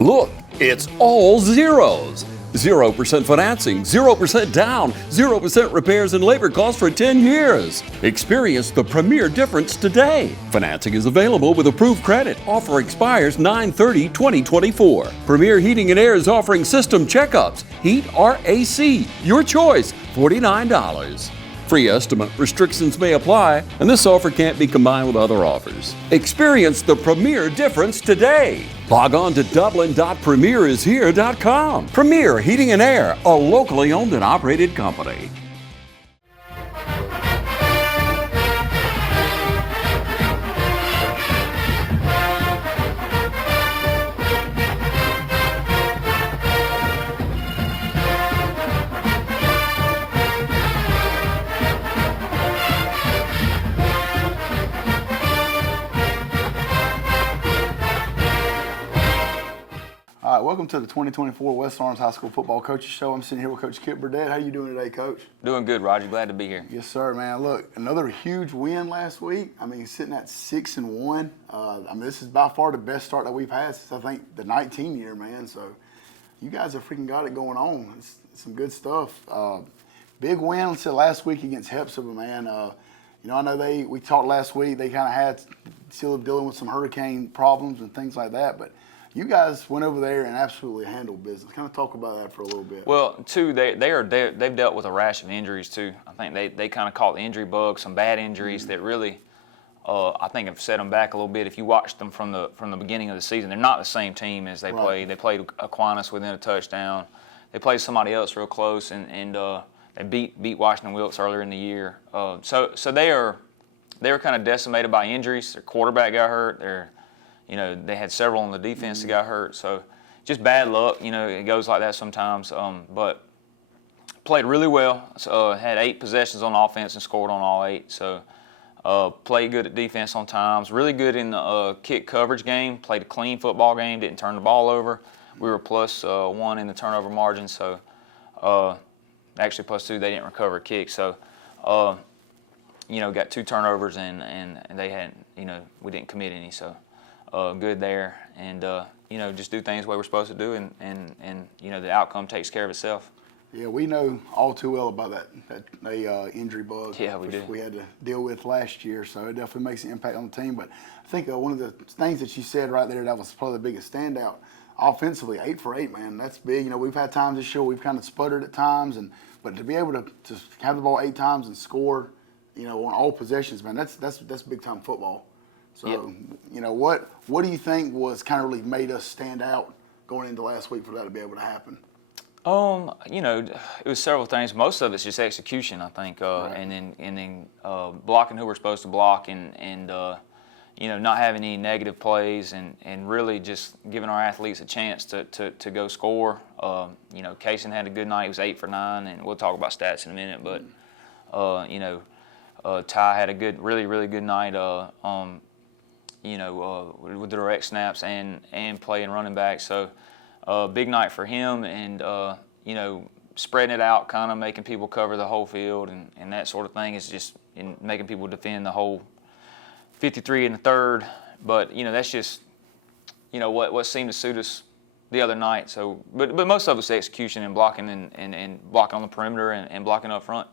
Look, it's all zeros. 0% financing, 0% down, 0% repairs and labor costs for 10 years. Experience the premier difference today. Financing is available with approved credit. Offer expires 9/30/2024. Premier Heating and Air is offering system checkups. Heat or AC, your choice, $49. Free estimate restrictions may apply, and this offer can't be combined with other offers. Experience the premier difference today. Log on to dublin.premierishere.com. Premier Heating and Air, a locally owned and operated company. All right, welcome to the 2024 West Orange High School Football Coaches Show. I'm sitting here with Coach Kip Burdett. How you doing today, Coach? Doing good, Roger. Glad to be here. Yes, sir, man. Look, another huge win last week. I mean, sitting at 6-1. This is by far the best start that we've had since, I think, the 19 year, man. So you guys have freaking got it going on. It's some good stuff. Big win last week against Hepzibah, man. I know we talked last week. They kind of had still dealing with some hurricane problems and things like that, but you guys went over there and absolutely handled business. Kind of talk about that for a little bit. Well, too, they've dealt with a rash of injuries too. I think they kind of caught the injury bug, some bad injuries that really, I think, have set them back a little bit. If you watched them from the beginning of the season, they're not the same team as they played. They played Aquinas within a touchdown. They played somebody else real close, and they beat Washington Wilkes earlier in the year. So they were kind of decimated by injuries. Their quarterback got hurt. They had several on the defense that got hurt, so just bad luck. It goes like that sometimes. But played really well. So, had 8 possessions on offense and scored on all 8. So played good at defense on times. Really good in the kick coverage game. Played a clean football game. Didn't turn the ball over. We were +1 in the turnover margin. So actually +2. They didn't recover a kick. So got 2 turnovers and they had we didn't commit any. So. Good there, and just do things the way we're supposed to do, and the outcome takes care of itself. Yeah, we know all too well about that injury bug. Yeah, we do. We had to deal with last year, so it definitely makes an impact on the team. But I think one of the things that you said right there that was probably the biggest standout offensively, 8 for 8, man. That's big. We've had times this year we've kind of sputtered at times, but to be able to have the ball 8 times and score, on all possessions, man, that's big time football. So, yep. What do you think was kind of really made us stand out going into last week for that to be able to happen? It was several things. Most of it's just execution, I think, right. and then blocking who we're supposed to block, and not having any negative plays, and really just giving our athletes a chance to go score. Kaysen had a good night. He was 8 for 9, and we'll talk about stats in a minute. But Ty had a really, really good night. With direct snaps and playing running back. So big night for him, and spreading it out, kind of making people cover the whole field and that sort of thing is just making people defend the whole 53 and a third. But that's just what seemed to suit us the other night. So but most of it's execution and blocking and blocking on the perimeter and blocking up front.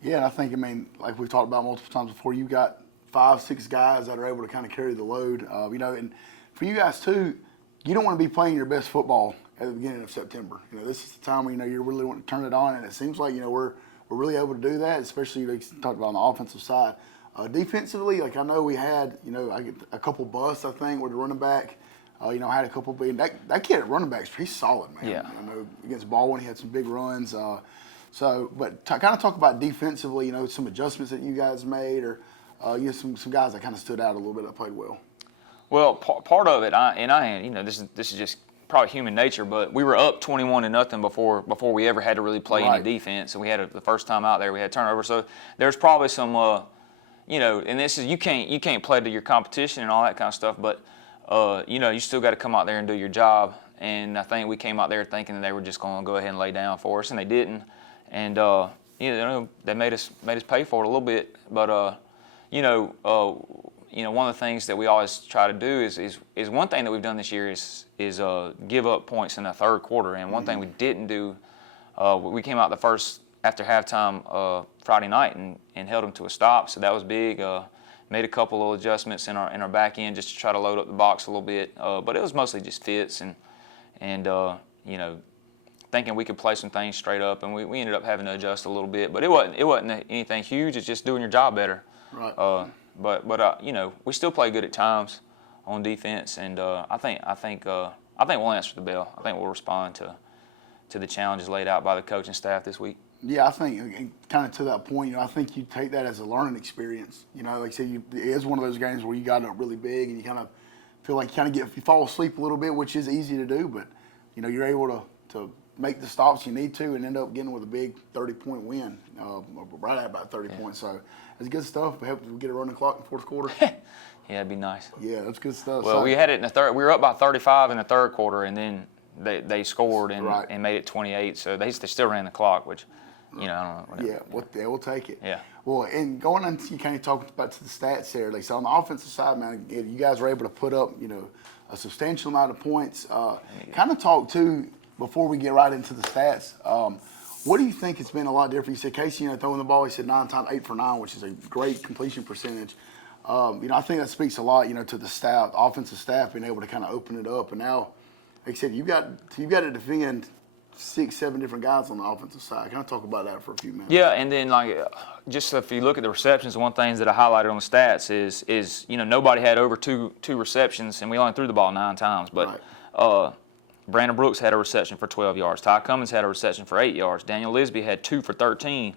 Yeah, and I think like we've talked about multiple times before, you got 5-6 guys that are able to kind of carry the load. And for you guys too, you don't want to be playing your best football at the beginning of September. This is the time where you really want to turn it on, and it seems like we're really able to do that, especially talked about on the offensive side. Defensively, like I know we had a couple busts, I think, with the running back. Had a couple big. That kid at running back, he's solid, man. Yeah. Against Baldwin, he had some big runs. But kind of talk about defensively. Some adjustments that you guys made, or some guys that kind of stood out a little bit that played well. Well, part of it, this is just probably human nature, but we were up 21-0 before we ever had to really play any defense, and we had the first time out there we had turnover. So there's probably some, and this is you can't play to your competition and all that kind of stuff, but you still got to come out there and do your job. And I think we came out there thinking that they were just going to go ahead and lay down for us, and they didn't. And they made us pay for it a little bit, but one of the things that we always try to do is one thing that we've done this year is give up points in the third quarter. And one thing we didn't do, we came out the first after halftime Friday night and held them to a stop. So that was big. Made a couple of adjustments in our back end just to try to load up the box a little bit. But it was mostly just fits and thinking we could play some things straight up, and we ended up having to adjust a little bit. But it wasn't anything huge. It's just doing your job better. Right. But we still play good at times on defense, and I think we'll answer the bell. I think we'll respond to the challenges laid out by the coaching staff this week. Yeah, I think kind of to that point, I think you take that as a learning experience. Like I said, it is one of those games where you got up really big and you kind of feel like you fall asleep a little bit, which is easy to do, but you're able to make the stops you need to and end up getting with a big 30-point win, right at about 30 points. So that's good stuff. We hope we get a running clock in the fourth quarter. Yeah, it'd be nice. Yeah, that's good stuff. Well, we had it in the third. We were up by 35 in the third quarter, and then they scored and made it 28. So they still ran the clock, which, I don't know. Whatever. Yeah, we'll take it. Yeah. Well, and going into, you kind of talked about the stats there. So on the offensive side, man, you guys were able to put up, a substantial amount of points. Kind of talk too, before we get right into the stats. What do you think has been a lot different? You said Casey, throwing the ball, he said 9 times, 8 for 9, which is a great completion percentage. I think that speaks a lot, to the staff, offensive staff being able to kind of open it up. And now, like I said, you've got to defend 6, 7 different guys on the offensive side. Can I talk about that for a few minutes? Yeah, and then just if you look at the receptions, one of the things that I highlighted on the stats is nobody had over two receptions, and we only threw the ball 9 times. But Brandon Brooks had a reception for 12 yards. Ty Cummins had a reception for 8 yards. Daniel Lisby had 2 for 13.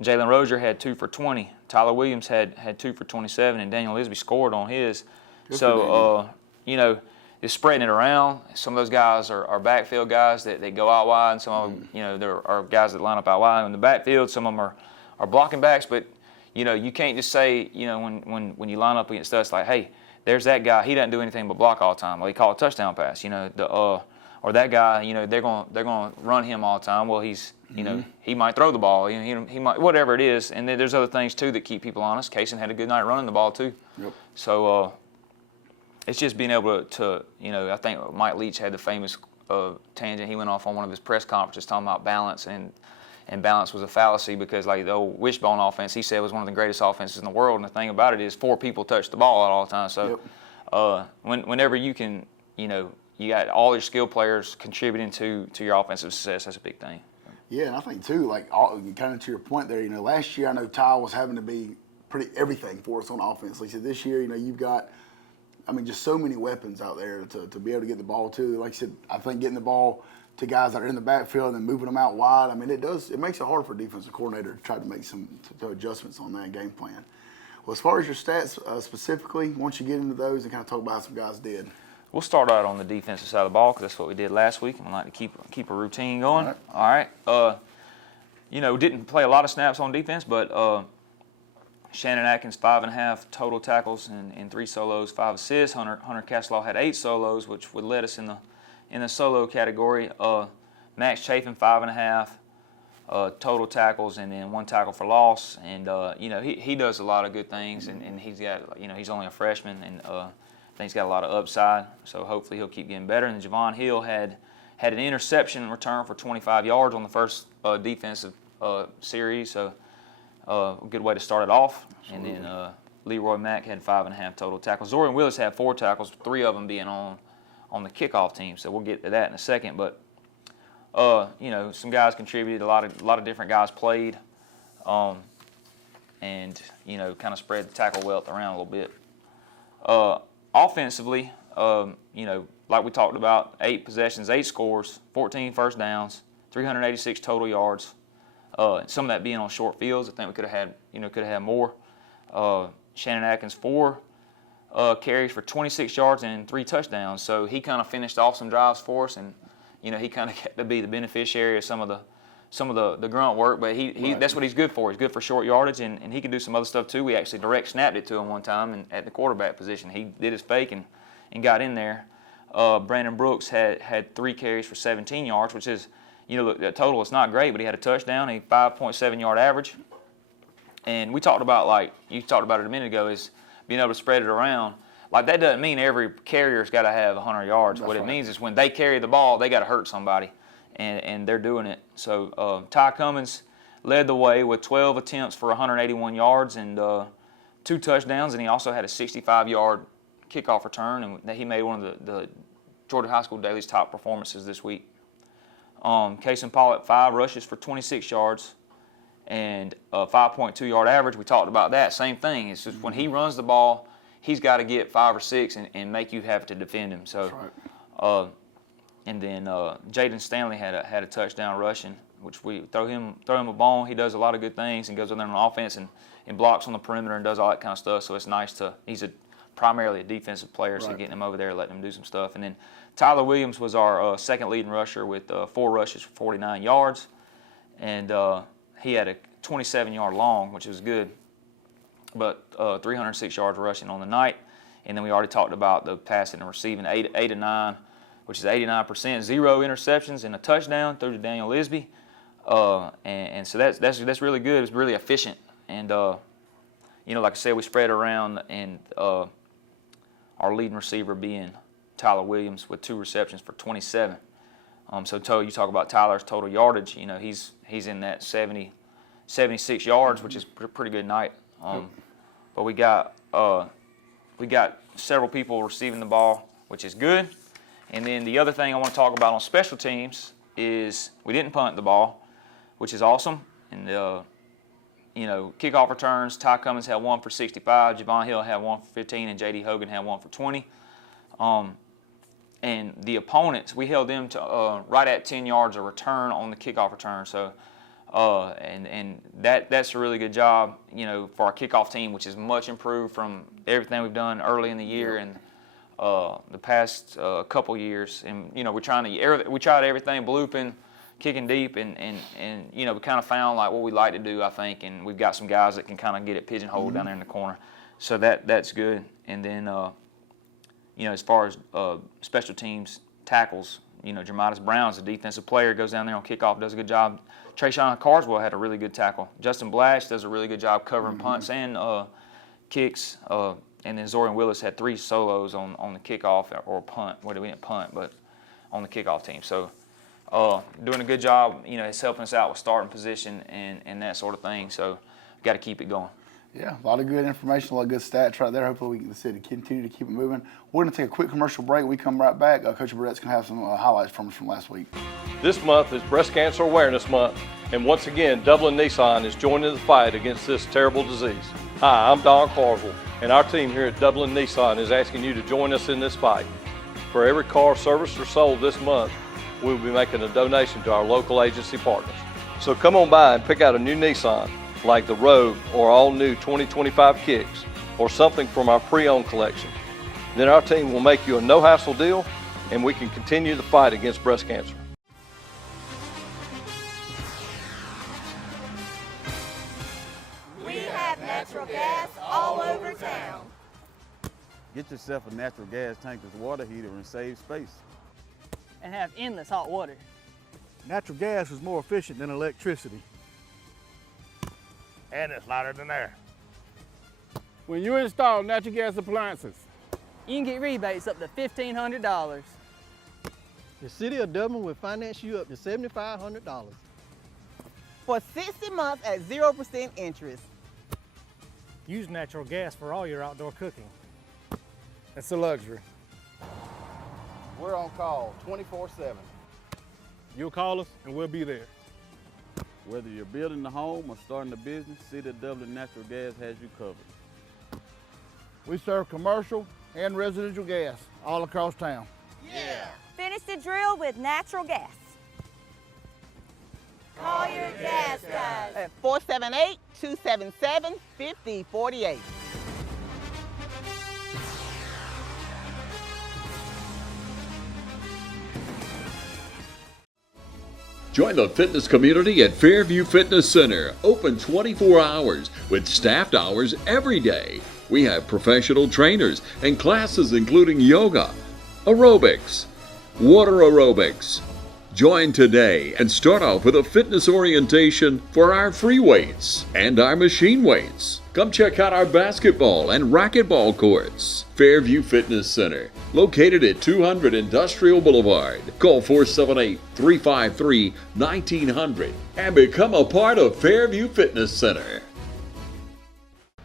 Jalen Rozier had 2 for 20. Tyler Williams had 2 for 27, and Daniel Lisby scored on his. So, it's spreading it around. Some of those guys are backfield guys that go out wide, and some of them, there are guys that line up out wide in the backfield. Some of them are blocking backs, but, you can't just say, when you line up against us, like, hey, there's that guy. He doesn't do anything but block all the time. Well, he called a touchdown pass, or that guy, they're going to run him all the time. Well, he's, he might throw the ball, he might, whatever it is. And then there's other things too that keep people honest. Kaysen had a good night running the ball too. Yep. So it's just being able to, I think Mike Leach had the famous tangent. He went off on one of his press conferences talking about balance, and balance was a fallacy because like the old wishbone offense, he said was one of the greatest offenses in the world. And the thing about it is 4 people touch the ball all the time. So whenever you can, you got all your skill players contributing to your offensive success. That's a big thing. Yeah, and I think too, kind of to your point there, last year I know Ty was having to be everything for us on offense. Like I said, this year, you've got, just so many weapons out there to be able to get the ball to. Like I said, I think getting the ball to guys that are in the backfield and then moving them out wide, it makes it hard for a defensive coordinator to try to make some adjustments on that game plan. Well, as far as your stats specifically, once you get into those and kind of talk about how some guys did. We'll start out on the defensive side of the ball because that's what we did last week, and we like to keep a routine going. All right. Didn't play a lot of snaps on defense, but Shannon Atkins 5.5 total tackles and 3 solos, 5 assists. Hunter Castlaw had 8 solos, which would lead us in the solo category. Max Chafin 5.5 total tackles and then 1 tackle for loss. And he does a lot of good things, and he's got he's only a freshman and. I think he's got a lot of upside, so hopefully he'll keep getting better. And then Javon Hill had an interception return for 25 yards on the first defensive series, so a good way to start it off. Absolutely. And then Leroy Mack had 5.5 total tackles. Zorian Willis had 4 tackles, 3 of them being on the kickoff team, so we'll get to that in a second. But some guys contributed, a lot of different guys played, and kind of spread the tackle wealth around a little bit. Offensively, like we talked about, 8 possessions, 8 scores, 14 first downs, 386 total yards. Some of that being on short fields. I think we could have had more. Shannon Atkins 4 carries for 26 yards and 3 touchdowns. So he kind of finished off some drives for us, and he kind of got to be the beneficiary of some of the grunt work. But that's what he's good for. He's good for short yardage, and he can do some other stuff too. We actually direct snapped it to him one time and at the quarterback position. He did his fake and got in there. Brandon Brooks had 3 carries for 17 yards, which is, look, the total is not great, but he had a touchdown, a 5.7 yard average. And we talked about, you talked about it a minute ago, is being able to spread it around. Like, that doesn't mean every carrier's got to have 100 yards. What it means is when they carry the ball, they got to hurt somebody, and they're doing it. So Ty Cummins led the way with 12 attempts for 181 yards and 2 touchdowns, and he also had a 65-yard kickoff return, and he made one of the Georgia High School Daily's top performances this week. Cason Pollitt, 5 rushes for 26 yards and a 5.2-yard average. We talked about that. Same thing. It's just when he runs the ball, he's got to get 5 or 6 and make you have to defend him. So, Right. And then Jaden Stanley had a touchdown rushing, which we throw him a bone. He does a lot of good things and goes in there on offense and blocks on the perimeter and does all that kind of stuff. So it's nice he's primarily a defensive player, so getting him over there, letting him do some stuff. And then Tyler Williams was our second leading rusher with 4 rushes for 49 yards, and he had a 27-yard long, which was good, but 306 yards rushing on the night. And then we already talked about the passing and receiving, 8 of 9, which is 89%, 0 interceptions and a touchdown through to Daniel Lisby. And so that's really good. It's really efficient. And like I said, we spread around, and our leading receiver being Tyler Williams with 2 receptions for 27. So you talk about Tyler's total yardage. He's in that 76 yards, which is a pretty good night. But we got several people receiving the ball, which is good. And then the other thing I want to talk about on special teams is we didn't punt the ball, which is awesome. And kickoff returns, Ty Cummins had 1 for 65, Javon Hill had 1 for 15, and J.D. Hogan had 1 for 20. And the opponents, we held them to right at 10 yards of return on the kickoff return. So, and that's a really good job, for our kickoff team, which is much improved from everything we've done early in the year and the past couple years. And we tried everything, blooping, kicking deep, and we kind of found like what we like to do, I think, and we've got some guys that can kind of get it pigeonholed down there in the corner, so that's good. And then as far as special teams tackles, Jermidas Brown's a defensive player, goes down there on kickoff, does a good job. Trayshawn Carswell had a really good tackle. Justin Blash does a really good job covering punts and kicks. And then Zorian Willis had 3 solos on the kickoff or punt. Well, we didn't punt, but on the kickoff team. So doing a good job. It's helping us out with starting position and that sort of thing. So got to keep it going. Yeah, a lot of good information, a lot of good stats right there. Hopefully we can continue to keep it moving. We're going to take a quick commercial break. We come right back. Coach Burdett's going to have some highlights from us from last week. This month is Breast Cancer Awareness Month, and once again, Dublin Nissan is joining the fight against this terrible disease. Hi, I'm Don Carswell, and our team here at Dublin Nissan is asking you to join us in this fight. For every car serviced or sold this month, we'll be making a donation to our local agency partners. So come on by and pick out a new Nissan, like the Rogue or all-new 2025 Kicks, or something from our pre-owned collection. Then our team will make you a no-hassle deal, and we can continue the fight against breast cancer. We have natural gas all over town. Get yourself a natural gas tankless water heater and save space. And have endless hot water. Natural gas is more efficient than electricity. And it's lighter than air. When you install natural gas appliances, You can get rebates up to $1,500. The City of Dublin will finance you up to $7,500. For 60 months at 0% interest. Use natural gas for all your outdoor cooking. it's a luxury. We're on call 24/7. You'll call us and we'll be there. Whether you're building a home or starting a business, City of Dublin Natural Gas has you covered. We serve commercial and residential gas all across town. Yeah. Finish the drill with natural gas. Call your gas guys at 478-277-5048. Join the fitness community at Fairview Fitness Center, open 24 hours with staffed hours every day. We have professional trainers and classes including yoga, aerobics, water aerobics, Join today and start off with a fitness orientation for our free weights and our machine weights. Come check out our basketball and racquetball courts. Fairview Fitness Center, located at 200 Industrial Boulevard. Call 478-353-1900 and become a part of Fairview Fitness Center.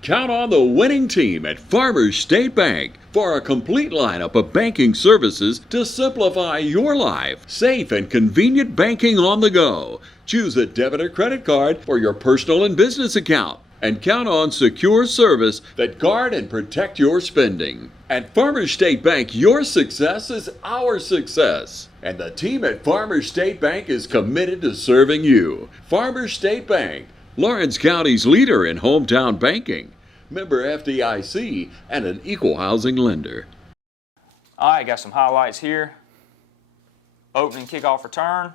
Count on the winning team at Farmers State Bank for a complete lineup of banking services to simplify your life. Safe and convenient banking on the go. Choose a debit or credit card for your personal and business account. And count on secure service that guard and protect your spending. At Farmers State Bank, your success is our success. And the team at Farmers State Bank is committed to serving you. Farmers State Bank, Lawrence County's leader in hometown banking. Member FDIC and an equal housing lender. All right, got some highlights here. Opening kickoff return.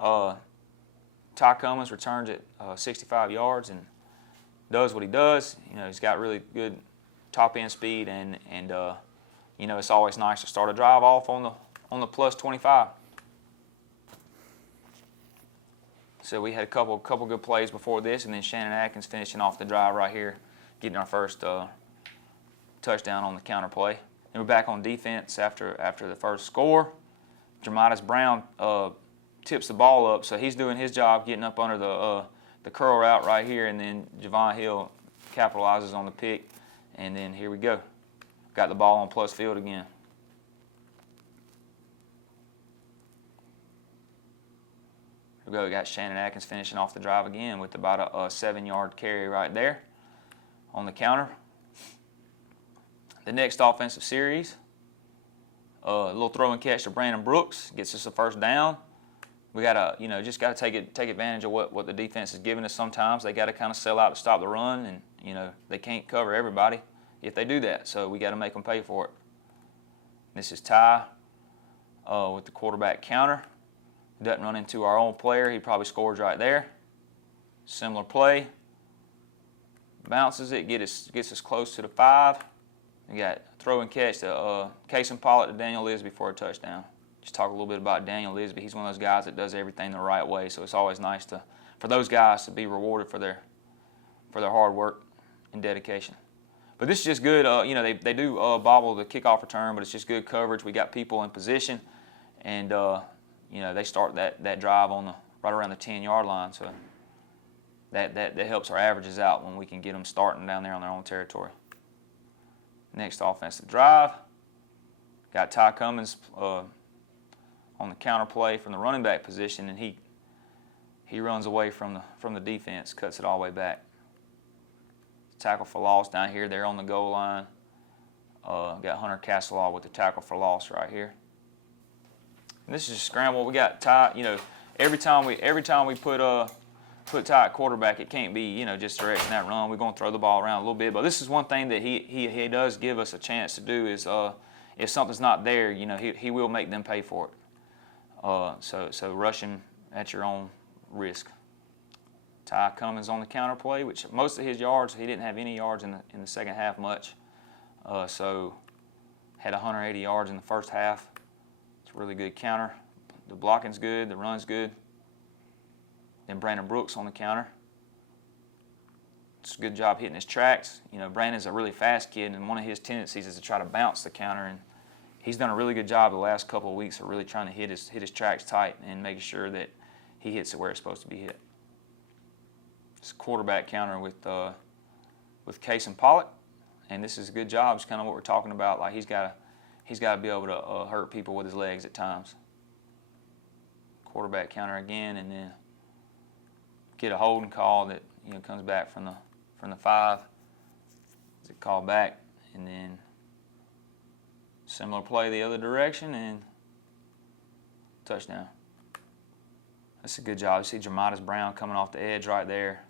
Ty Cummins returns it 65 yards and does what he does. You know, he's got really good top end speed, and you know, it's always nice to start a drive off on the plus 25. So we had a couple good plays before this, and then Shannon Atkins finishing off the drive right here, getting our first touchdown on the counter play. Then we're back on defense after the first score. Jermidas Brown tips the ball up, so he's doing his job getting up under the curl route right here, and then Javon Hill capitalizes on the pick, and then here we go. Got the ball on plus field again. Here we go. We got Shannon Atkins finishing off the drive again with about a 7-yard carry right there on the counter. The next offensive series, a little throw and catch to Brandon Brooks gets us a first down. We gotta, you know, just gotta take advantage of what the defense is giving us. Sometimes they gotta kind of sell out to stop the run, and you know they can't cover everybody if they do that. So we gotta make them pay for it. This is Ty with the quarterback counter. Doesn't run into our own player. He probably scores right there. Similar play. Bounces it, gets us close to the 5. We got throw and catch to Casey Pollock to Daniel Lisby for a touchdown. Just talk a little bit about Daniel Lisby. He's one of those guys that does everything the right way, so it's always nice for those guys to be rewarded for their hard work and dedication. But this is just good. You know, they do bobble the kickoff return, but it's just good coverage. We got people in position, and you know, they start that drive on right around the 10-yard line, so that helps our averages out when we can get them starting down there on their own territory. Next offensive drive, got Ty Cummins on the counter play from the running back position, and he runs away from the defense, cuts it all the way back. Tackle for loss down here. They're on the goal line. Got Hunter Castelaw with the tackle for loss right here. And this is a scramble. We got Ty. You know, every time we put Ty at quarterback, it can't be, you know, just directing that run. We're going to throw the ball around a little bit, but this is one thing that he does give us a chance to do is if something's not there, you know, he will make them pay for it. So rushing at your own risk. Ty Cummins on the counter play, which most of his yards, he didn't have any yards in the second half much. So had 180 yards in the first half. It's a really good counter. The blocking's good, the run's good. Then Brandon Brooks on the counter. It's a good job hitting his tracks. You know, Brandon's a really fast kid, and one of his tendencies is to try to bounce the counter, and he's done a really good job the last couple of weeks of really trying to hit his tracks tight and making sure that he hits it where it's supposed to be hit. It's a quarterback counter with Casey Pollock, and this is a good job. It's kind of what we're talking about. Like he's got to be able to hurt people with his legs at times. Quarterback counter again, and then get a holding call that, you know, comes back from the 5. Is it called back, and then similar play the other direction and touchdown. That's a good job. You see Jermidas Brown coming off the edge right there.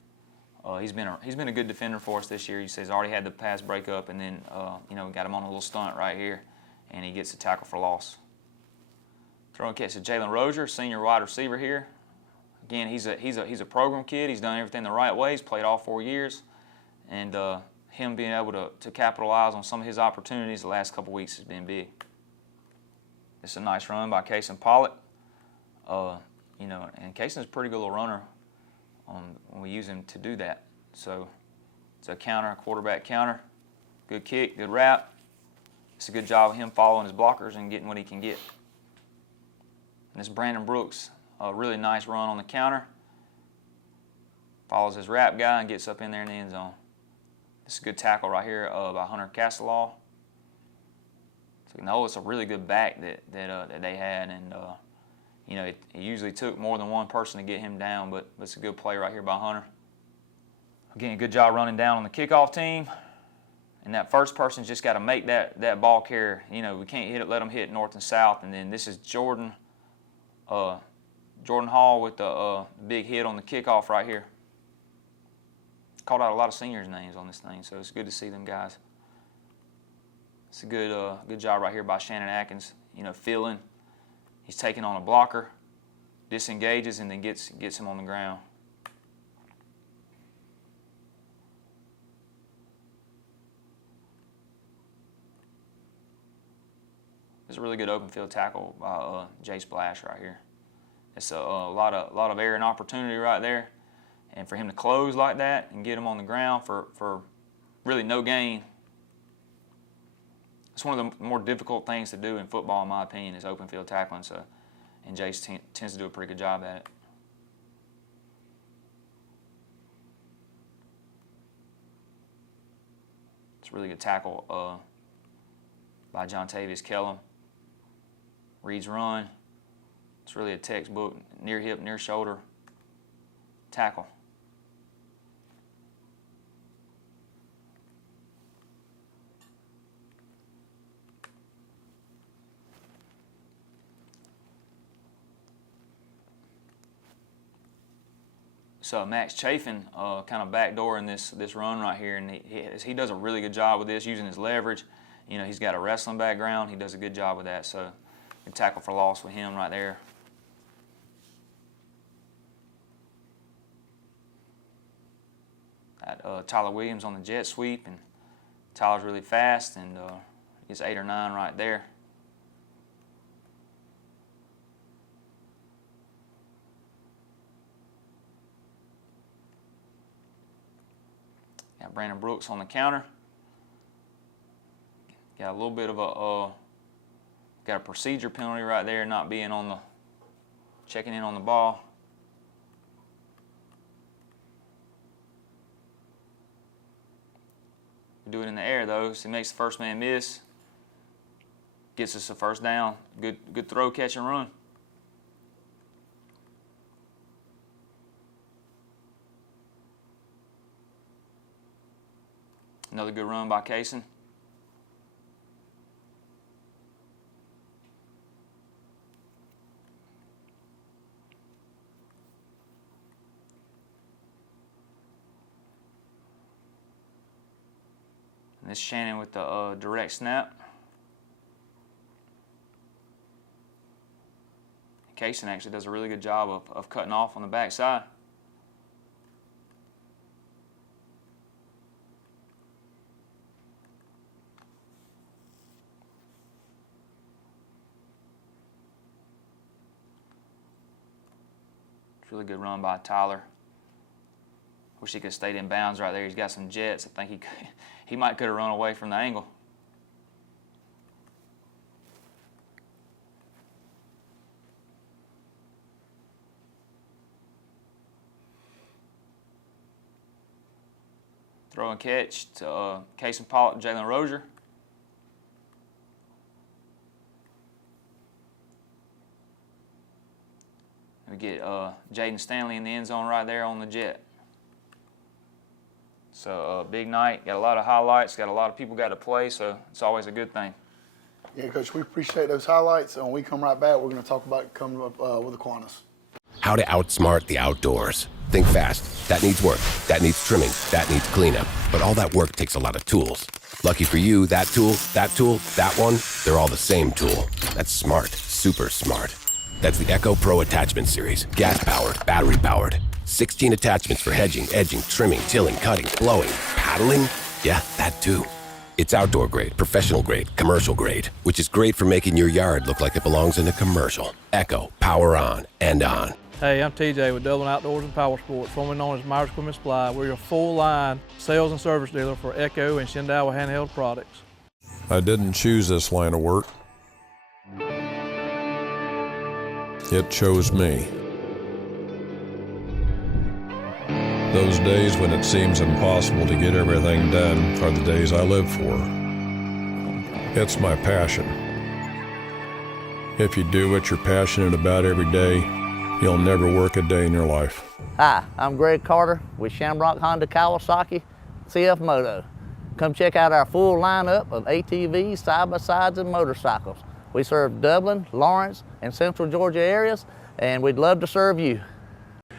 He's been a good defender for us this year. He says already had the pass breakup, and then you know, we got him on a little stunt right here, and he gets a tackle for loss. Throw and catch to Jalen Rozier, senior wide receiver here. Again, he's a program kid. He's done everything the right way. He's played all 4 years, and him being able to capitalize on some of his opportunities the last couple weeks has been big. It's a nice run by Casey Pollock. You know, and Cason's a pretty good little runner when we use him to do that. So it's a counter, a quarterback counter. Good kick, good wrap. It's a good job of him following his blockers and getting what he can get. And this Brandon Brooks, a really nice run on the counter. Follows his wrap guy and gets up in there in the end zone. This is a good tackle right here by Hunter Castelaw. So you know it's a really good back that they had, and you know it usually took more than one person to get him down, but it's a good play right here by Hunter. Again, good job running down on the kickoff team. And that first person's just got to make that ball carry. You know, we can't let them hit north and south. And then this is Jordan Hall with the big hit on the kickoff right here. Called out a lot of seniors' names on this thing, so it's good to see them guys. It's a good job right here by Shannon Atkins. You know, filling. He's taking on a blocker, disengages, and then gets him on the ground. It's a really good open field tackle by Jay Splash right here. It's a lot of air and opportunity right there, and for him to close like that and get him on the ground for really no gain. It's one of the more difficult things to do in football, in my opinion, is open field tackling. So, and Jay tends to do a pretty good job at it. It's a really good tackle by John Tavius Kellum. Reed's run. It's really a textbook near hip, near shoulder tackle. So Max Chafin kind of backdooring this run right here, and he does a really good job with this, using his leverage. You know, he's got a wrestling background. He does a good job with that. So good tackle for loss with him right there. Got Tyler Williams on the jet sweep, and Tyler's really fast, and gets 8 or 9 right there. Got Brandon Brooks on the counter. Got a little bit of got a procedure penalty right there, not being on the, checking in on the ball. We do it in the air though, so he makes the first man miss. Gets us a first down. Good throw, catch, and run. Another good run by Kaysen. And this Shannon with the direct snap. Kaysen actually does a really good job of cutting off on the backside. Really good run by Tyler. Wish he could have stayed in bounds right there. He's got some jets. I think he might could have run away from the angle. Throw and catch to Kaysen Pollock and Jalen Rozier. We get Jaden Stanley in the end zone right there on the jet. So big night, got a lot of highlights, got a lot of people got to play, so it's always a good thing. Yeah, Coach, we appreciate those highlights. And when we come right back, we're going to talk about coming up with Aquinas. How to outsmart the outdoors. Think fast. That needs work. That needs trimming. That needs cleanup. But all that work takes a lot of tools. Lucky for you, that tool, that one, they're all the same tool. That's smart. Super smart. That's the Echo Pro Attachment Series. Gas-powered, battery-powered. 16 attachments for hedging, edging, trimming, tilling, cutting, blowing, paddling. Yeah, that too. It's outdoor grade, professional grade, commercial grade, which is great for making your yard look like it belongs in a commercial. Echo, power on and on. Hey, I'm TJ with Dublin Outdoors and Power Sports, formerly known as Myers Equipment Supply. We're your full-line sales and service dealer for Echo and Shindawa handheld products. I didn't choose this line of work. It chose me. Those days when it seems impossible to get everything done are the days I live for. It's my passion. If you do what you're passionate about every day, you'll never work a day in your life. Hi, I'm Greg Carter with Shamrock Honda Kawasaki CF Moto. Come check out our full lineup of ATVs, side-by-sides, and motorcycles. We serve Dublin, Lawrence, and Central Georgia areas, and we'd love to serve you.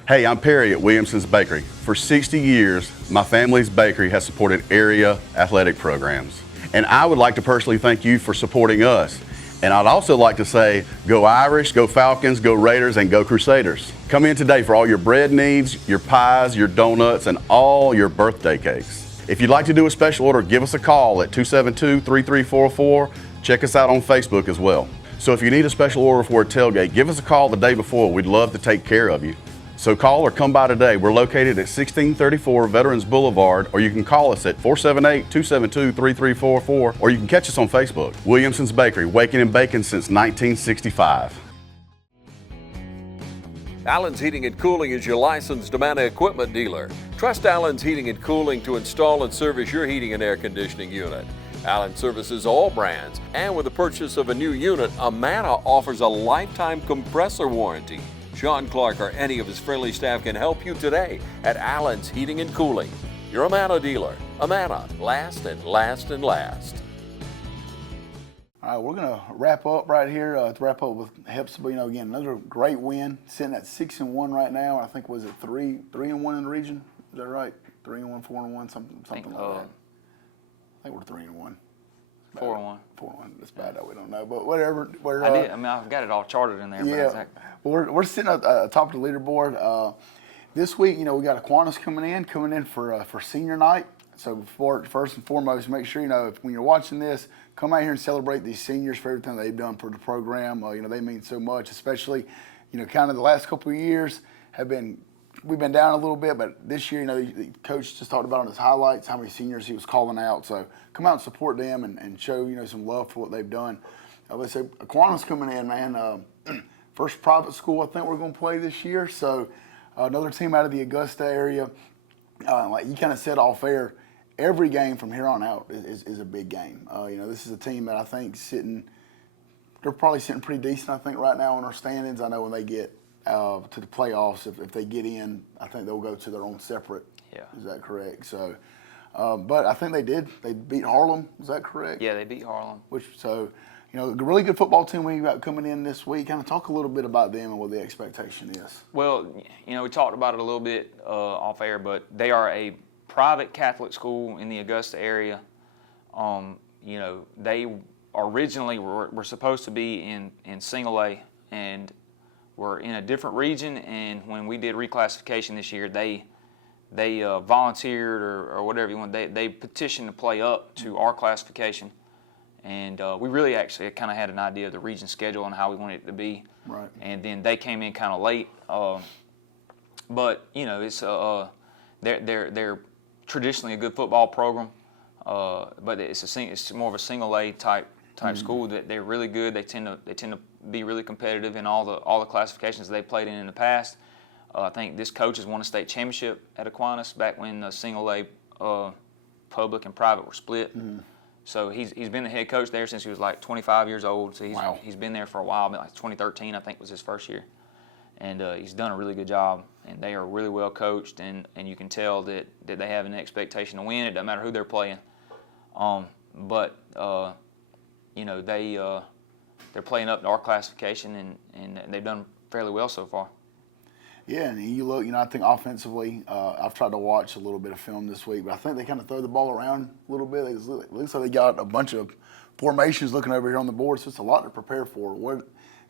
Hey, I'm Perry at Williamson's Bakery. For 60 years, my family's bakery has supported area athletic programs. And I would like to personally thank you for supporting us. And I'd also like to say, go Irish, go Falcons, go Raiders, and go Crusaders. Come in today for all your bread needs, your pies, your donuts, and all your birthday cakes. If you'd like to do a special order, give us a call at 272-3344. Check us out on Facebook as well. So if you need a special order for a tailgate, give us a call the day before. We'd love to take care of you. So call or come by today. We're located at 1634 Veterans Boulevard, or you can call us at 478-272-3344, or you can catch us on Facebook. Williamson's Bakery, waking and baking since 1965. Allen's Heating and Cooling is your licensed Amana equipment dealer. Trust Allen's Heating and Cooling to install and service your heating and air conditioning unit. Allen services all brands, and with the purchase of a new unit, Amana offers a lifetime compressor warranty. Sean Clark or any of his friendly staff can help you today at Allen's Heating and Cooling. Your Amana dealer. Amana, last and last and last. All right, we're going to wrap up right here. To wrap up with Hepzibah, again, another great win, sitting at 6-1 right now. I think was it 3-1 in the region? Is that right? 3-1, 4-1, something like that. I think we're 3-1. 4-1. 4-1. That's bad that we don't know, but whatever. I've got it all charted in there. Yeah. But we're sitting at top of the leaderboard. This week, we got Aquinas coming in for senior night. So first and foremost, make sure when you're watching this, come out here and celebrate these seniors for everything they've done for the program. They mean so much, especially kind of the last couple of years we've been down a little bit, but this year, the coach just talked about in his highlights how many seniors he was calling out. So come out and support them and show, some love for what they've done. Let's say Aquinas coming in, man. First private school I think we're going to play this year. So another team out of the Augusta area. Like you kind of said off air, every game from here on out is a big game. This is a team that I think they're probably sitting pretty decent, I think, right now in our standings. I know when they get to the playoffs, if they get in, I think they'll go to their own separate. Yeah. Is that correct? So, but I think they did. They beat Harlem. Is that correct? Yeah, they beat Harlem. A really good football team we got coming in this week. Kind of talk a little bit about them and what the expectation is. Well, we talked about it a little bit off air, but they are a private Catholic school in the Augusta area. They originally were supposed to be in single A, and were in a different region. And when we did reclassification this year, they volunteered or whatever you want. They petitioned to play up to our classification. And we really actually kind of had an idea of the region schedule and how we wanted it to be. Right. And then they came in kind of late. But it's they're traditionally a good football program. But it's more of a single A type school that they're really good. They tend to be really competitive in all the classifications they played in the past. I think this coach has won a state championship at Aquinas back when the single A public and private were split. Mm-hmm. So he's been the head coach there since he was like 25 years old. So he's been there for a while. Like 2013, I think, was his first year. And he's done a really good job. And they are really well coached. And you can tell that they have an expectation to win. It doesn't matter who they're playing. They're playing up to our classification, and they've done fairly well so far. Yeah, and you look, I think offensively, I've tried to watch a little bit of film this week, but I think they kind of throw the ball around a little bit. It looks like they got a bunch of formations looking over here on the board, so it's a lot to prepare for.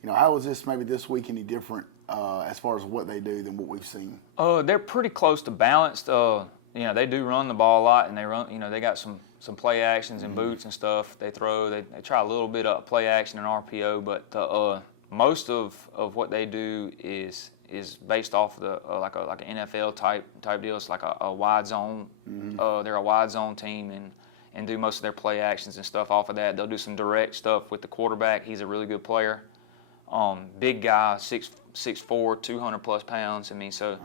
How is this week any different as far as what they do than what we've seen? They're pretty close to balanced. They do run the ball a lot, and they run. They got some some play actions and boots and stuff. They throw. They try a little bit of play action and RPO, but most of what they do is based off of the like an NFL type deal. It's like a wide zone. They're a wide zone team and do most of their play actions and stuff off of that. They'll do some direct stuff with the quarterback. He's a really good player. Big guy, 6'4", 200 plus pounds. I mean, so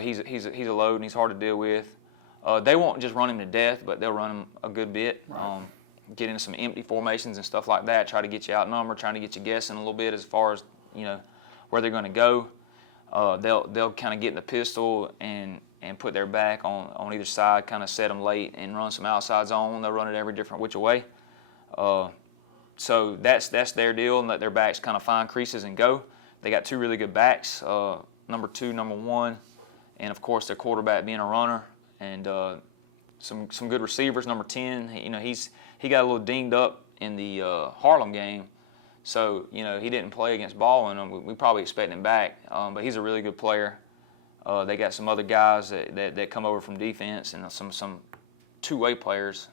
he's a load and he's hard to deal with. They won't just run him to death, but they'll run him a good bit. Right. Get into some empty formations and stuff like that. Try to get you outnumbered, trying to get you guessing a little bit as far as where they're going to go. They'll kind of get in the pistol and put their back on either side, kind of set them late and run some outside zone. They'll run it every different which way. So that's their deal, and let their backs kind of find creases and go. They got two really good backs, number 2, number 1, and of course their quarterback being a runner, and some good receivers. Number 10, he got a little dinged up in the Harlem game, so he didn't play against Baldwin. We probably expect him back, but he's a really good player. They got some other guys that come over from defense and some two-way players.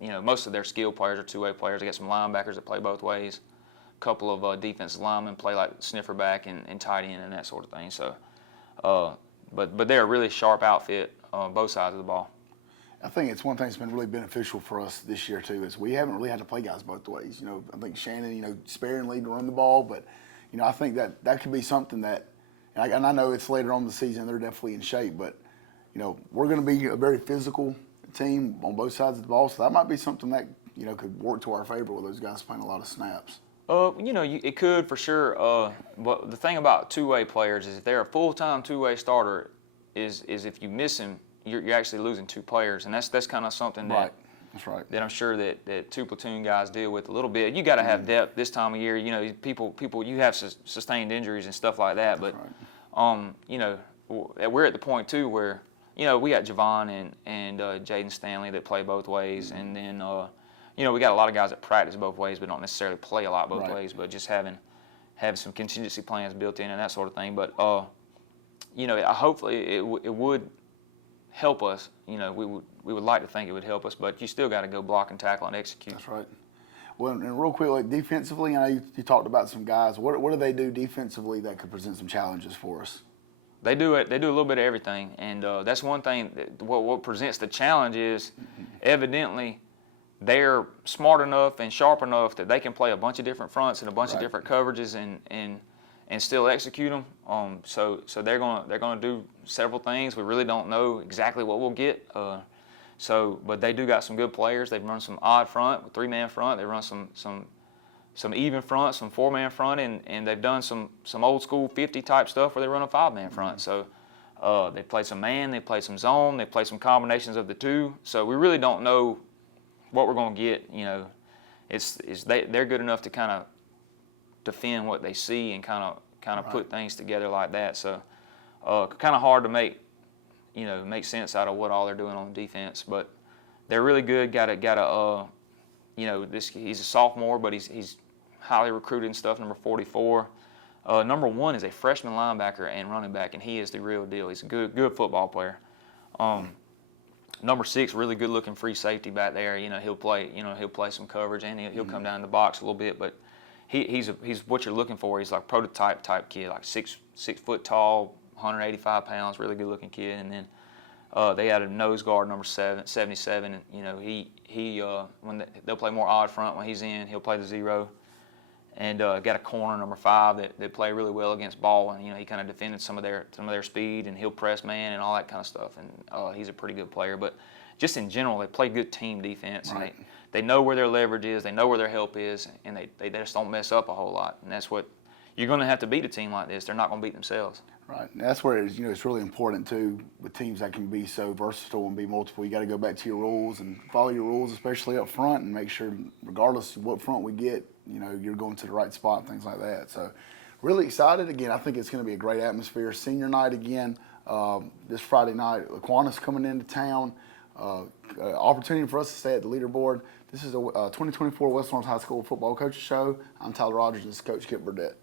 Most of their skill players are two-way players. They got some linebackers that play both ways. A couple of defensive linemen play like sniffer back and tight end and that sort of thing. So, but they're a really sharp outfit on both sides of the ball. I think it's one thing that's been really beneficial for us this year too, is we haven't really had to play guys both ways. I think Shannon, sparingly to run the ball, but I think that could be something that, and I know it's later on in the season, they're definitely in shape, but we're going to be a very physical team on both sides of the ball, so that might be something that could work to our favor with those guys playing a lot of snaps. It could for sure. But the thing about two-way players is if they're a full-time two-way starter, is if you miss him, you're actually losing 2 players, and that's kind of something that That's right. that I'm sure that 2 platoon guys deal with a little bit. You got to have depth this time of year. People you have sustained injuries and stuff like that, but we're at the point too where we got Javon and Jaden Stanley that play both ways, and then we got a lot of guys that practice both ways but don't necessarily play a lot both ways, but just having some contingency plans built in and that sort of thing. But hopefully it would help us. We would like to think it would help us, but you still got to go block and tackle and execute. That's right. Well, and real quick, like defensively, I know you talked about some guys. What do they do defensively that could present some challenges for us? They do it. They do a little bit of everything, and that's one thing. What presents the challenge is, evidently, they're smart enough and sharp enough that they can play a bunch of different fronts and a bunch of different coverages and still execute them. So they're gonna do several things. We really don't know exactly what we'll get. But they do got some good players. They've run some odd front, 3-man front. They run some even front, some 4-man front, and they've done some old school 50 type stuff where they run a 5-man front. So they play some man, they play some zone, they play some combinations of the two. So we really don't know what we're going to get. They're good enough to kind of defend what they see and kind of put things together like that. So kind of hard to make sense out of what all they're doing on defense, but they're really good. He's a sophomore, but he's highly recruited and stuff, number 44. Number 1 is a freshman linebacker and running back, and he is the real deal. He's a good football player. Number 6, really good-looking free safety back there. He'll play some coverage, and he'll come down in the box a little bit. But he's what you're looking for. He's like prototype type kid, like 6 foot tall, 185 pounds, really good-looking kid. And then they added a nose guard, number 77. And they'll play more odd front when he's in. He'll play the 0. And got a corner, number 5, that play really well against Baldwin. He kind of defended some of their speed, and he'll press man and all that kind of stuff. And he's a pretty good player. But just in general, they play good team defense. Right. And they know where their leverage is, they know where their help is, and they just don't mess up a whole lot. And that's what you're going to have to beat a team like this. They're not going to beat themselves. Right. And that's where it's really important too with teams that can be so versatile and be multiple. You got to go back to your rules and follow your rules, especially up front, and make sure, regardless of what front we get, you're going to the right spot and things like that. So, really excited. Again, I think it's going to be a great atmosphere. Senior night again this Friday night. Laquana's coming into town. Opportunity for us to stay at the leaderboard. This is a 2024 West Lawrence High School Football Coaches Show. I'm Tyler Rogers. This is Coach Kip Burdett.